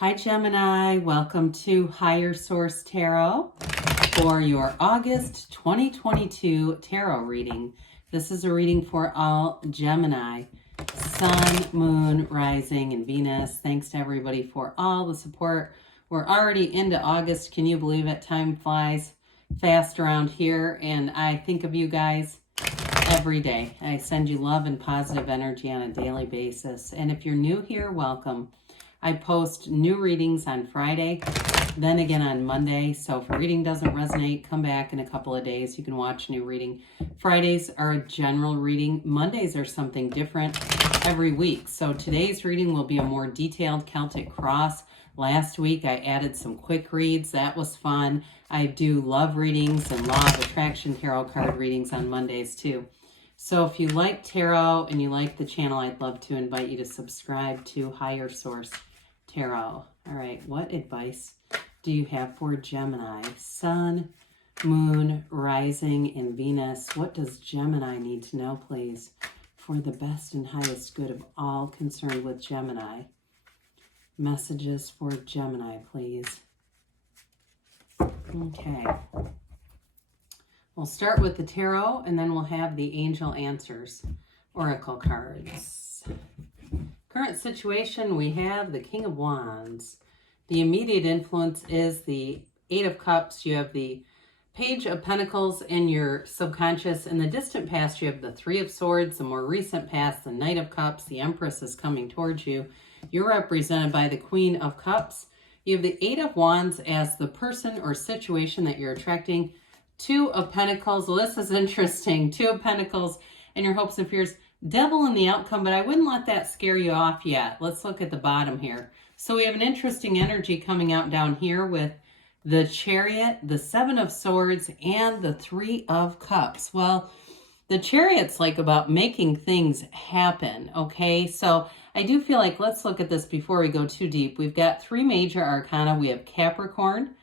Hi Gemini, welcome to Higher Source Tarot for your August 2022 tarot reading. This is a reading for all Gemini, Sun, Moon, Rising, and Venus. Thanks to everybody for all the support. We're already into August. Can you believe it? Time flies fast around here, and I think of you guys every day. I send you love and positive energy on a daily basis. And if you're new here, welcome. I post new readings on Friday, then again on Monday. So if a reading doesn't resonate, come back in a couple of days. You can watch a new reading. Fridays are a general reading. Mondays are something different every week. So today's reading will be a more detailed Celtic cross. Last week I added some quick reads. That was fun. I do love readings and law of attraction tarot card readings on Mondays too. So if you like tarot and you like the channel, I'd love to invite you to subscribe to Higher Source Tarot. All right, what advice do you have for Gemini? Sun, Moon, Rising, and Venus. What does Gemini need to know, please, for the best and highest good of all concerned with Gemini? Messages for Gemini, please. Okay. We'll start with the tarot, and then we'll have the angel answers, oracle cards. Current situation, we have the King of Wands. The immediate influence is the Eight of Cups. You have the Page of Pentacles in your subconscious. In the distant past, you have the Three of Swords. The more recent past, the Knight of Cups. The Empress is coming towards you. You're represented by the Queen of Cups. You have the Eight of Wands as the person or situation that you're attracting. Two of Pentacles. Well, this is interesting. Two of Pentacles and your hopes and fears. Devil in the outcome, but I wouldn't let that scare you off yet. Let's look at the bottom here. So we have an interesting energy coming out down here with the Chariot, the Seven of Swords, and the Three of Cups. Well, the Chariot's like about making things happen, okay? So I do feel like, let's look at this before we go too deep. We've got three major arcana. We have Capricorn,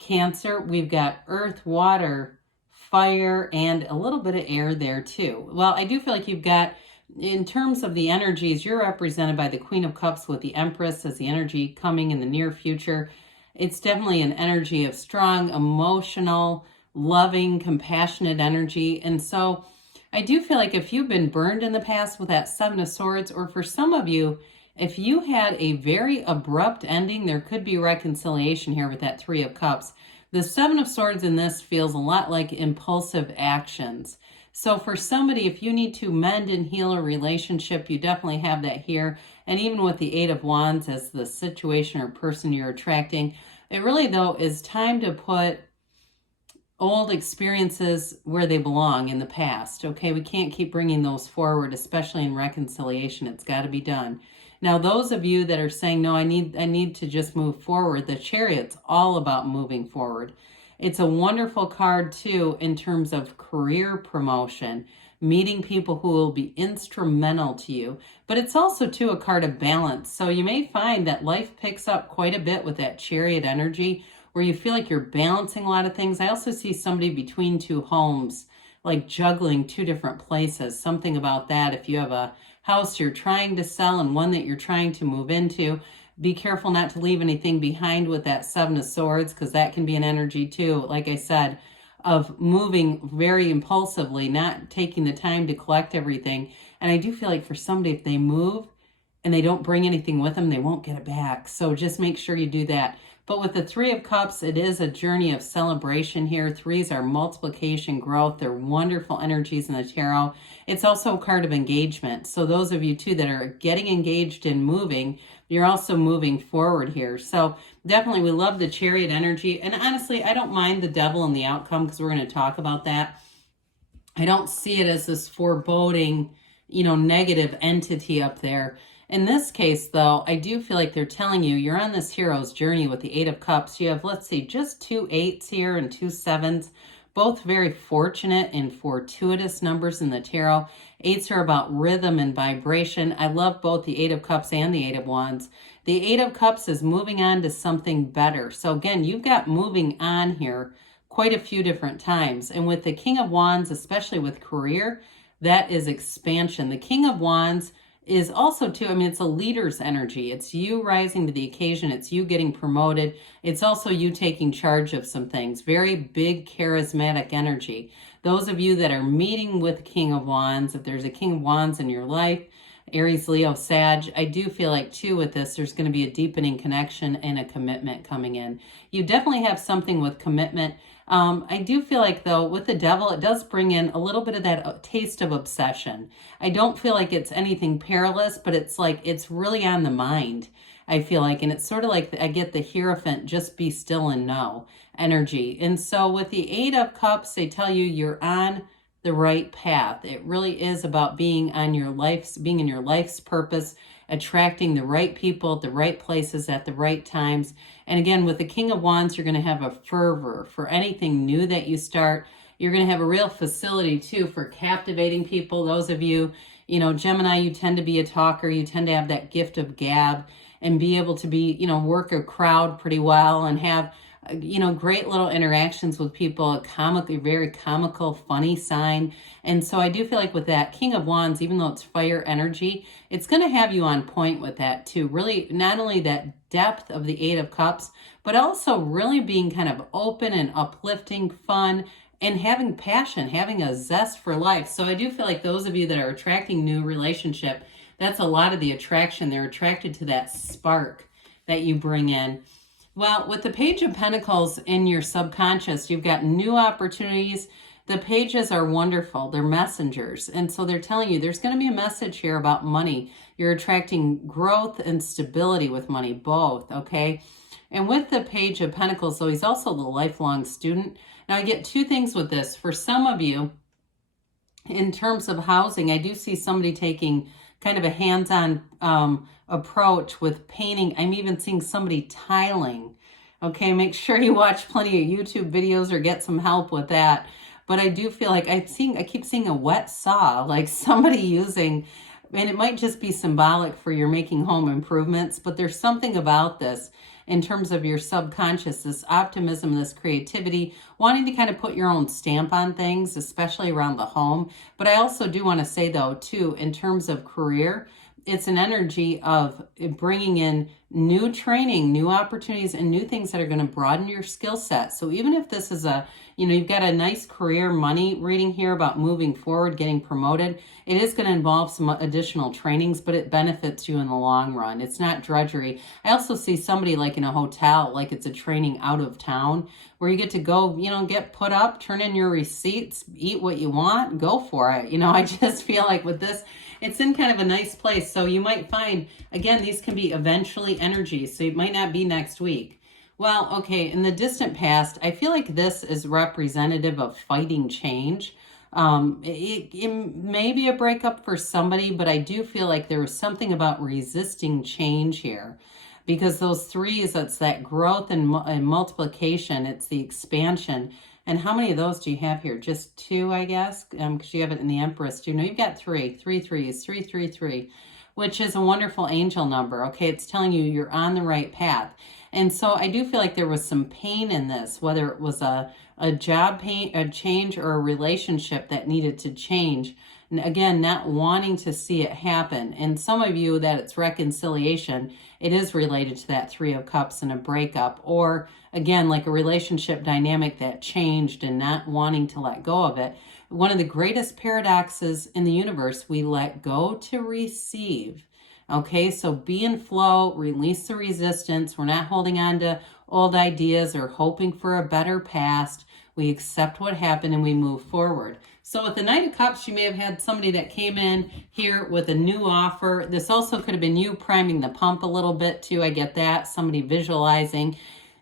Cancer, we've got Earth, Water, Fire, and a little bit of air there too. Well, I do feel like you've got, in terms of the energies, you're represented by the Queen of Cups with the Empress as the energy coming in the near future. It's definitely an energy of strong, emotional, loving, compassionate energy. And so I do feel like if you've been burned in the past with that Seven of Swords, or for some of you, if you had a very abrupt ending, there could be reconciliation here with that Three of Cups. The Seven of Swords in this feels a lot like impulsive actions. So for somebody, if you need to mend and heal a relationship, you definitely have that here. And even with the Eight of Wands as the situation or person you're attracting, it really, though, is time to put old experiences where they belong in the past. Okay, we can't keep bringing those forward, especially in reconciliation. It's got to be done. Now, those of you that are saying, no, I need to just move forward, the Chariot's all about moving forward. It's a wonderful card, too, in terms of career promotion, meeting people who will be instrumental to you. But it's also, too, a card of balance. So you may find that life picks up quite a bit with that Chariot energy, where you feel like you're balancing a lot of things. I also see somebody between two homes, like juggling two different places. Something about that. If you have a house you're trying to sell and one that you're trying to move into, be careful not to leave anything behind with that Seven of Swords, because that can be an energy too, like I said, of moving very impulsively, not taking the time to collect everything. And I do feel like for somebody, if they move and they don't bring anything with them, they won't get it back. So just make sure you do that. But with the Three of Cups, it is a journey of celebration here. Threes are multiplication, growth. They're wonderful energies in the tarot. It's also a card of engagement. So those of you, too, that are getting engaged and moving, you're also moving forward here. So definitely, we love the Chariot energy. And honestly, I don't mind the Devil in the outcome, because we're going to talk about that. I don't see it as this foreboding, negative entity up there. In this case, though, I do feel like they're telling you you're on this hero's journey with the Eight of Cups. You have, let's see, just two eights here and two sevens, both very fortunate and fortuitous numbers in the tarot. Eights are about rhythm and vibration. I love both the Eight of Cups and the Eight of Wands. The Eight of Cups is moving on to something better. So again, you've got moving on here quite a few different times. And with the King of Wands, especially with career, that is expansion. The King of Wands is also too, I mean, it's a leader's energy. It's you rising to the occasion. It's you getting promoted. It's also you taking charge of some things. Very big charismatic energy. Those of you that are meeting with King of Wands, if there's a King of Wands in your life, Aries, Leo, Sag, I do feel like too with this, there's going to be a deepening connection and a commitment coming in. You definitely have something with commitment. I do feel like though with the Devil, it does bring in a little bit of that taste of obsession. I don't feel like it's anything perilous, but it's like it's really on the mind, I feel like. And it's sort of like I get the Hierophant, just be still and know energy. And so with the Eight of Cups, they tell you you're on the right path. It really is about being in your life's purpose, attracting the right people at the right places at the right times. And again, with the King of Wands, you're going to have a fervor for anything new that you start. You're going to have a real facility too for captivating people. Those of you, Gemini, you tend to be a talker. You tend to have that gift of gab and be able to be, work a crowd pretty well and have great little interactions with people, a very comical, funny sign. And so I do feel like with that King of Wands, even though it's fire energy, it's going to have you on point with that too. Really, not only that depth of the Eight of Cups, but also really being kind of open and uplifting, fun, and having passion, having a zest for life. So I do feel like those of you that are attracting new relationship, that's a lot of the attraction. They're attracted to that spark that you bring in. Well, with the Page of Pentacles in your subconscious, you've got new opportunities. The pages are wonderful. They're messengers. And so they're telling you there's going to be a message here about money. You're attracting growth and stability with money, both, okay? And with the Page of Pentacles, so he's also the lifelong student. Now, I get two things with this. For some of you, in terms of housing, I do see somebody taking kind of a hands-on approach with painting. I'm even seeing somebody tiling. Okay, make sure you watch plenty of YouTube videos or get some help with that. But I do feel like I keep seeing a wet saw, like somebody using, and it might just be symbolic for you're making home improvements, but there's something about this in terms of your subconscious, this optimism, this creativity, wanting to kind of put your own stamp on things, especially around the home. But I also do want to say though, too, in terms of career, it's an energy of bringing in new training, new opportunities, and new things that are going to broaden your skill set. So even if this is you've got a nice career money reading here about moving forward, getting promoted, it is going to involve some additional trainings, but it benefits you in the long run. It's not drudgery. I also see somebody like in a hotel, like it's a training out of town where you get to go, get put up, turn in your receipts, eat what you want, go for it. I just feel like with this, it's in kind of a nice place. So you might find, again, these can be eventually energies. So it might not be next week. Well, okay, in the distant past, I feel like this is representative of fighting change. It may be a breakup for somebody, but I do feel like there was something about resisting change here. Because those threes, it's that growth and multiplication. It's the expansion. And how many of those do you have here? Just two, I guess, because you have it in the Empress. You've got three threes, 333, which is a wonderful angel number. Okay, it's telling you you're on the right path. And so I do feel like there was some pain in this, whether it was a job pain, a change, or a relationship that needed to change. And again, not wanting to see it happen. And some of you that it's reconciliation, it is related to that Three of Cups and a breakup. Or again, like a relationship dynamic that changed and not wanting to let go of it. One of the greatest paradoxes in the universe, we let go to receive. Okay, so be in flow, release the resistance. We're not holding on to old ideas or hoping for a better past. We accept what happened and we move forward. So with the Knight of Cups, you may have had somebody that came in here with a new offer. This also could have been you priming the pump a little bit too. I get that. Somebody visualizing,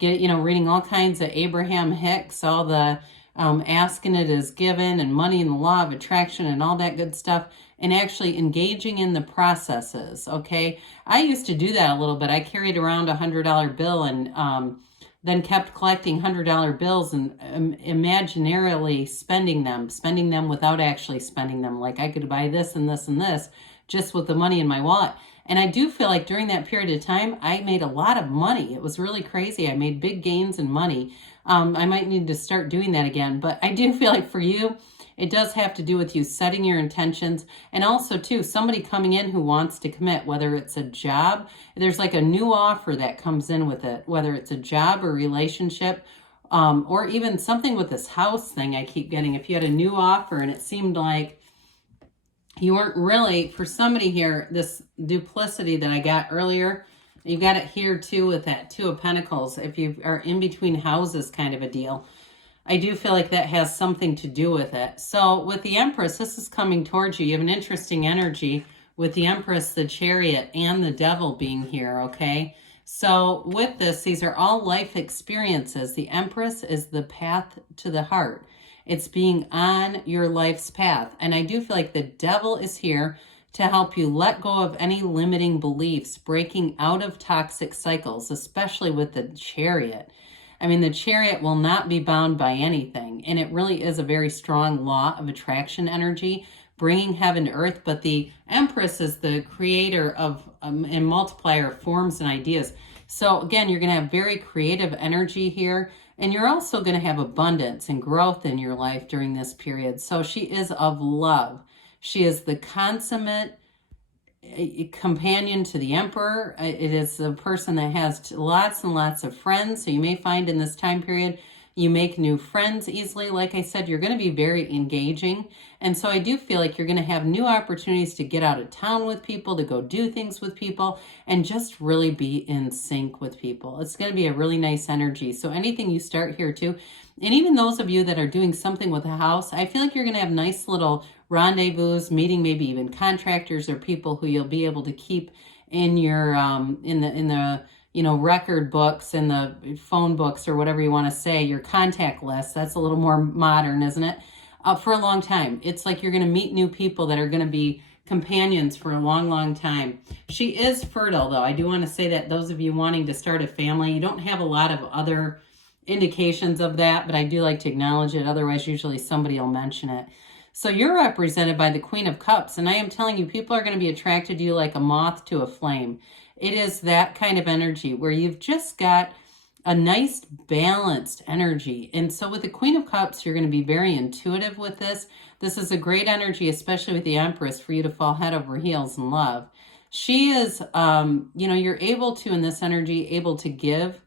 reading all kinds of Abraham Hicks, all the asking it is given and money and the law of attraction and all that good stuff, and actually engaging in the processes. Okay, I used to do that a little bit. I carried around a $100 bill and then kept collecting $100 bills and imaginarily spending them without actually spending them. Like I could buy this and this and this just with the money in my wallet. And I do feel like during that period of time, I made a lot of money. It was really crazy. I made big gains in money. I might need to start doing that again. But I do feel like for you, It does have to do with you setting your intentions, and also too, somebody coming in who wants to commit, whether it's a job, there's like a new offer that comes in with it, whether it's a job or relationship, or even something with this house thing I keep getting. If you had a new offer and it seemed like you weren't really, for somebody here, this duplicity that I got earlier, you got it here too with that Two of Pentacles. If you are in between houses kind of a deal, I do feel like that has something to do with it. So with the Empress, this is coming towards you. You have an interesting energy with the Empress, the Chariot, and the Devil being here, okay? So with this, these are all life experiences. The Empress is the path to the heart. It's being on your life's path. And I do feel like the Devil is here to help you let go of any limiting beliefs, breaking out of toxic cycles, especially with the Chariot. I mean, the Chariot will not be bound by anything. And it really is a very strong law of attraction energy, bringing heaven to earth. But the Empress is the creator of and multiplier of forms and ideas. So again, you're going to have very creative energy here. And you're also going to have abundance and growth in your life during this period. So she is of love. She is the consummate companion to the Emperor. It is a person that has lots and lots of friends. So you may find in this time period, you make new friends easily. Like I said, you're going to be very engaging. And so I do feel like you're going to have new opportunities to get out of town with people, to go do things with people, and just really be in sync with people. It's going to be a really nice energy. So anything you start here too, and even those of you that are doing something with a house, I feel like you're going to have nice little rendezvous, meeting maybe even contractors or people who you'll be able to keep in your in the record books and the phone books or whatever you want to say, your contact list. That's a little more modern, isn't it? For a long time. It's like you're going to meet new people that are going to be companions for a long, long time. She is fertile, though. I do want to say that those of you wanting to start a family, you don't have a lot of other indications of that, but I do like to acknowledge it. Otherwise, usually somebody will mention it. So you're represented by the Queen of Cups, and I am telling you, people are going to be attracted to you like a moth to a flame. It is that kind of energy where you've just got a nice balanced energy. And so with the Queen of Cups, you're going to be very intuitive with this. This is a great energy, especially with the Empress, for you to fall head over heels in love. She is, you're able to, in this energy, able to give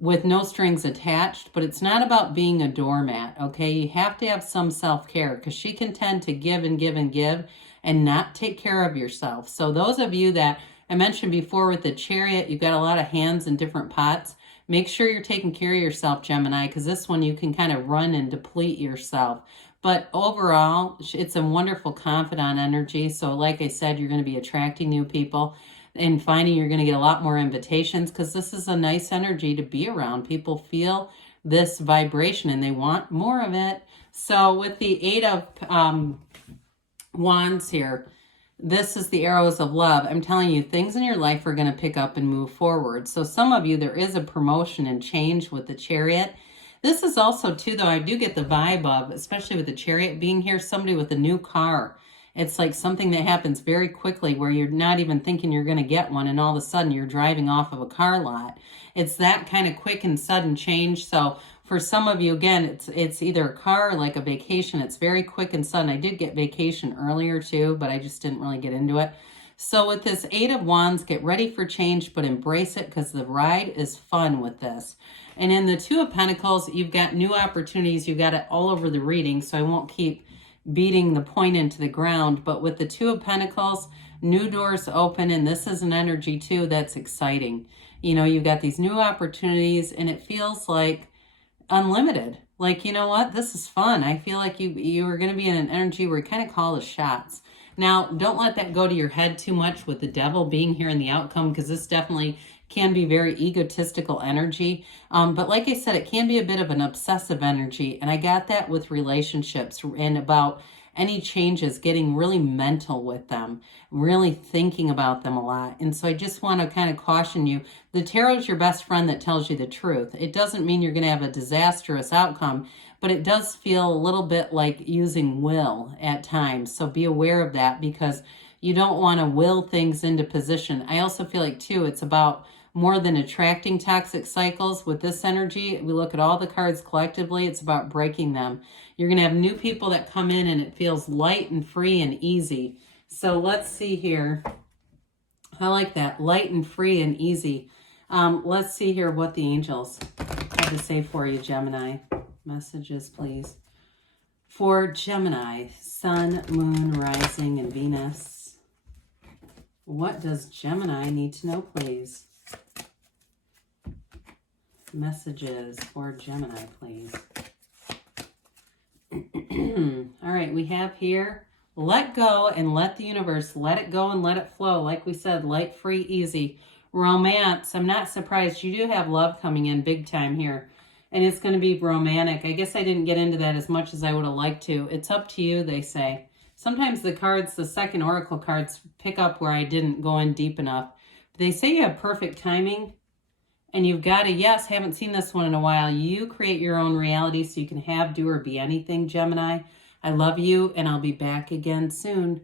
with no strings attached, but it's not about being a doormat, okay? You have to have some self-care because she can tend to give and give and give and not take care of yourself. So those of you that I mentioned before with the Chariot, you've got a lot of hands in different pots. Make sure you're taking care of yourself, Gemini, because this one you can kind of run and deplete yourself. But overall, it's a wonderful confidant energy. So like I said, you're going to be attracting new people and finding you're going to get a lot more invitations because this is a nice energy to be around. People feel this vibration and they want more of it. So with the Eight of Wands here, this is the arrows of love. I'm telling you, things in your life are going to pick up and move forward. So some of you, there is a promotion and change with the Chariot. This is also, too, though, I do get the vibe of, especially with the Chariot being here, somebody with a new car. It's like something that happens very quickly where you're not even thinking you're going to get one, and all of a sudden you're driving off of a car lot. It's that kind of quick and sudden change. So for some of you, again, it's either a car or like a vacation. It's very quick and sudden. I did get vacation earlier too, but I just didn't really get into it. So with this Eight of Wands, get ready for change, but embrace it because the ride is fun with this. And in the Two of Pentacles, you've got new opportunities. You've got it all over the reading, so I won't keep beating the point into the ground. But with the Two of Pentacles, new doors open, and this is an energy too that's exciting. You know, you've got these new opportunities, and it feels like unlimited. Like, you know what? This is fun. I feel like you are going to be in an energy where you kind of call the shots. Now, don't let that go to your head too much with the Devil being here in the outcome, because this definitely can be very egotistical energy. But like I said, it can be a bit of an obsessive energy. And I got that with relationships and about any changes, getting really mental with them, really thinking about them a lot. And so I just want to kind of caution you, the tarot is your best friend that tells you the truth. It doesn't mean you're going to have a disastrous outcome, but it does feel a little bit like using will at times. So be aware of that because you don't want to will things into position. I also feel like too, it's about more than attracting toxic cycles. With this energy, we look at all the cards collectively, it's about breaking them. You're going to have new people that come in and it feels light and free and easy. So let's see here. I like that. Light and free and easy. Let's see here what the angels have to say for you, Gemini. Messages, please. For Gemini, Sun, Moon, Rising, and Venus. What does Gemini need to know, please? Messages for Gemini, please. All right, we have here, let go and let the universe, let it go and let it flow. Like we said, light, free, easy. Romance, I'm not surprised. You do have love coming in big time here. And it's going to be romantic. I guess I didn't get into that as much as I would have liked to. It's up to you, they say. Sometimes the cards, the second oracle cards, pick up where I didn't go in deep enough. They say you have perfect timing. And you've got to, yes, haven't seen this one in a while. You create your own reality so you can have, do, or be anything, Gemini. I love you, and I'll be back again soon.